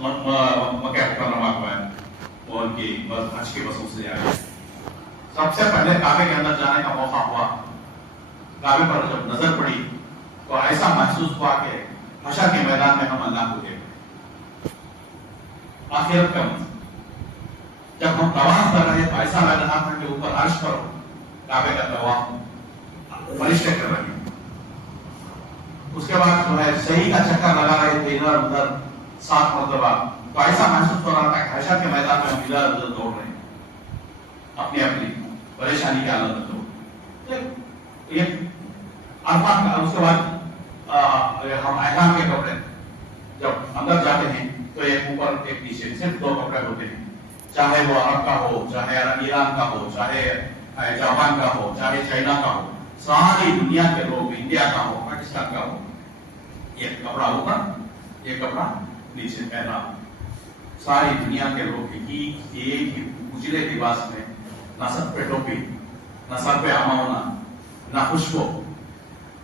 مکہ مکرمہ کو ہے وہ ان کی حج کی بسوں سے جائے. سب سے پہلے کعبے کے اندر جانے کا موقع ہوا. کعبے پر جب نظر پڑی تو ایسا محسوس ہوا کہ حشر کے میدان میں ہم اللہ کو دیکھ. آخرت کا منظر جب ہم طواف کر رہے تو ایسا لگ رہا تھا کہ اوپر عرش پر کعبے کا طواف فرشتے کر رہے ہیں. اس کے بعد جو ہے صحیح کا چکر لگا رہے تھے ادھر ادھر 7 مرتبہ. تو ایسا محسوس ہو رہا تھا کہ حشر کے میدان میں ہم ادھر ادھر دوڑ رہے ہیں اپنی اپنی پریشانی کے حالت میں دوڑ. یہ عرفات کا. اس کے بعد ہم احرام کے کپڑے جب اندر جاتے ہیں تو ایک اوپر ایک نیچے صرف 2 کپڑے ہوتے ہیں, چاہے وہ عرب کا ہو, چاہے ایران کا ہو, چاہے جاپان کا ہو, چاہے چائنا کا ہو, ساری دنیا کے لوگ, انڈیا کا ہو, پاکستان کا ہو, ایک کپڑا اوپر ایک کپڑا نیچے احرام. ساری دنیا کے لوگ ایک ہی اجلے لباس میں, نہ سر پہ ٹوپی, نہ سر پہ امامہ, نہ خوشبو,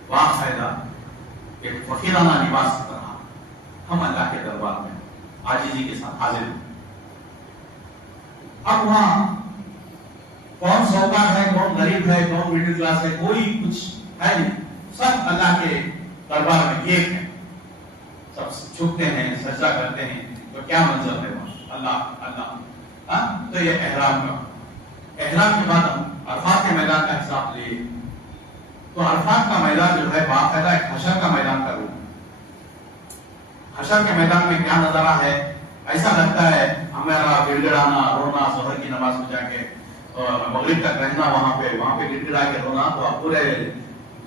باقاعدہ ایک فقیرانہ لباس کی طرح ہم اللہ کے دربار میں عاجزی کے ساتھ حاضر ہیں. اب وہاں کون سوکار ہے, کون غریب ہے, کون مڈل کلاس ہے, کوئی کچھ ہے نہیں. سب اللہ کے دربار میں ایک ہے. سب جھکتے ہیں, سجدہ کرتے ہیں. تو کیا منظر ہے وہاں, اللہ اللہ. تو یہ احرام کا. احرام کے بعد ہم عرفات کے میدان کا حساب لیے تو عرفات کا میدان جو ہے باقاعدہ ایک حشر کا میدان کا روپ. حشر کے میدان میں کیا نظارہ ہے, ایسا لگتا ہے ہمارا گڑ گڑانا, رونا, ظہر کی نماز میں جا کے مغرب تک رہنا وہاں پہ گڑ گڑا کے رونا, تو پورے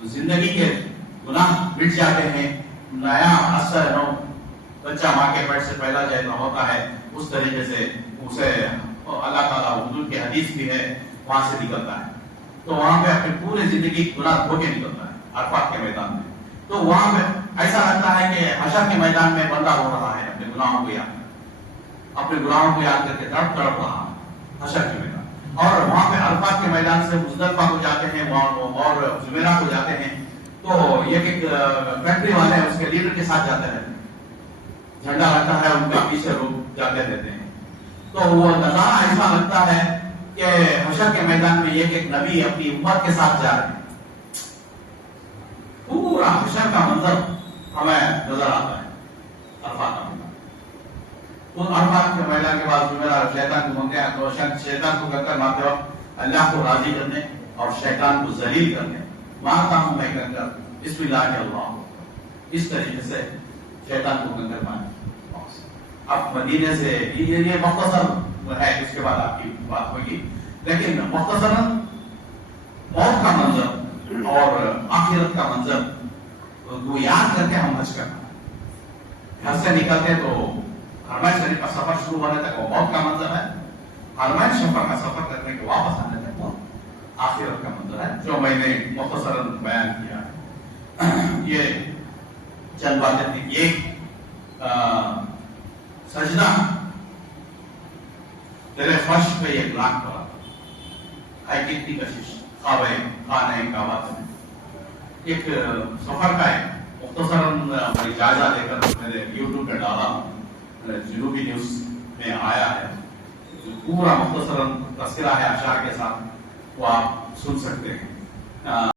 زندگی کے گناہ مٹ جاتے ہیں. نیا اثر نو بچہ ماں کے پیٹ سے پیدا جیسا ہوتا ہے اس طریقے سے اسے اللہ تعالیٰ حضور کی حدیث بھی ہے وہاں سے نکلتا ہے. تو وہاں پہ اپنی پوری زندگی گناہ دھو کے نکلتا ہے عرفات کے میدان میں. تو وہاں پہ ایسا لگتا ہے کہ حشر کے میدان میں بندہ رو رہا ہے اپنے گناہوں کو یاد, اپنے گناہوں کو یاد کر کے تڑپ رہا ہے حشر کے میدان. اور وہاں پہ عرفات کے میدان سے مزدلفہ کو جاتے ہیں اور جمیرہ کو جاتے ہیں. تو ایک فیکٹری والے اس کے لیڈر کے ساتھ جاتے رہتے ہیں, جھنڈا رہتا ہے ان کا, پیچھے لوگ جاتے رہتے ہیں. تو وہ نظارہ ایسا لگتا ہے کہ حشر کے میدان میں ایک نبی اپنی امت کے ساتھ جا رہے ہیں. پورا حشر کا منظر ہمیں نظر آتا ہے عرفات کا میدان. ان عرفات کے میدان کے بعد میرا شیطان کو منگے تو شیطان کو کر مارتے وقت اللہ کو راضی کرنے اور شیطان کو ذلیل کرنے مارتا ہوں میں کر کر بسم اللہ اللہ, اس طریقے سے شیطان کو کنکر مارے. اب مدینے سے یہ مختصر ہے, اس کے بعد آپ کی بات ہوگی, لیکن مختصراً موت کا منظر اور آخرت کا منظر کو یاد کر کے ہم حج کرنا. گھر سے نکلتے تو حرمین شریف کا سفر شروع ہونے تک وہ موت کا منظر ہے, حرمین سفر کا سفر کرنے کے واپس آنے تک وہ آخرت کا منظر ہے, جو میں نے مختصراً بیان کیا ہے. یہ چند باتیں تھیں. ایک سجدہ تیرے فرش پہ 1 لاکھ پڑا ہے, کتنی کشش خوابے خانے کعبہ میں. ایک سفر کا ہے مختصراً جائزہ لے کر میرے یوٹیوب پہ ڈالا, جنوبی نیوز میں آیا ہے, جو پورا مختصراً تذکرہ ہے اشعار کے ساتھ, وہ آپ سن سکتے ہیں.